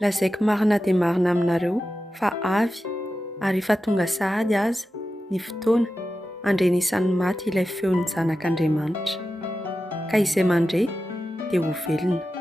lazaiko marina dia marina aminareo fa avy ary efa tonga sahady aza ny fotoana andrenisan'ny maty ilay feon'ny zanak'Andriamanitra. Ka izay mandre dia ho velona.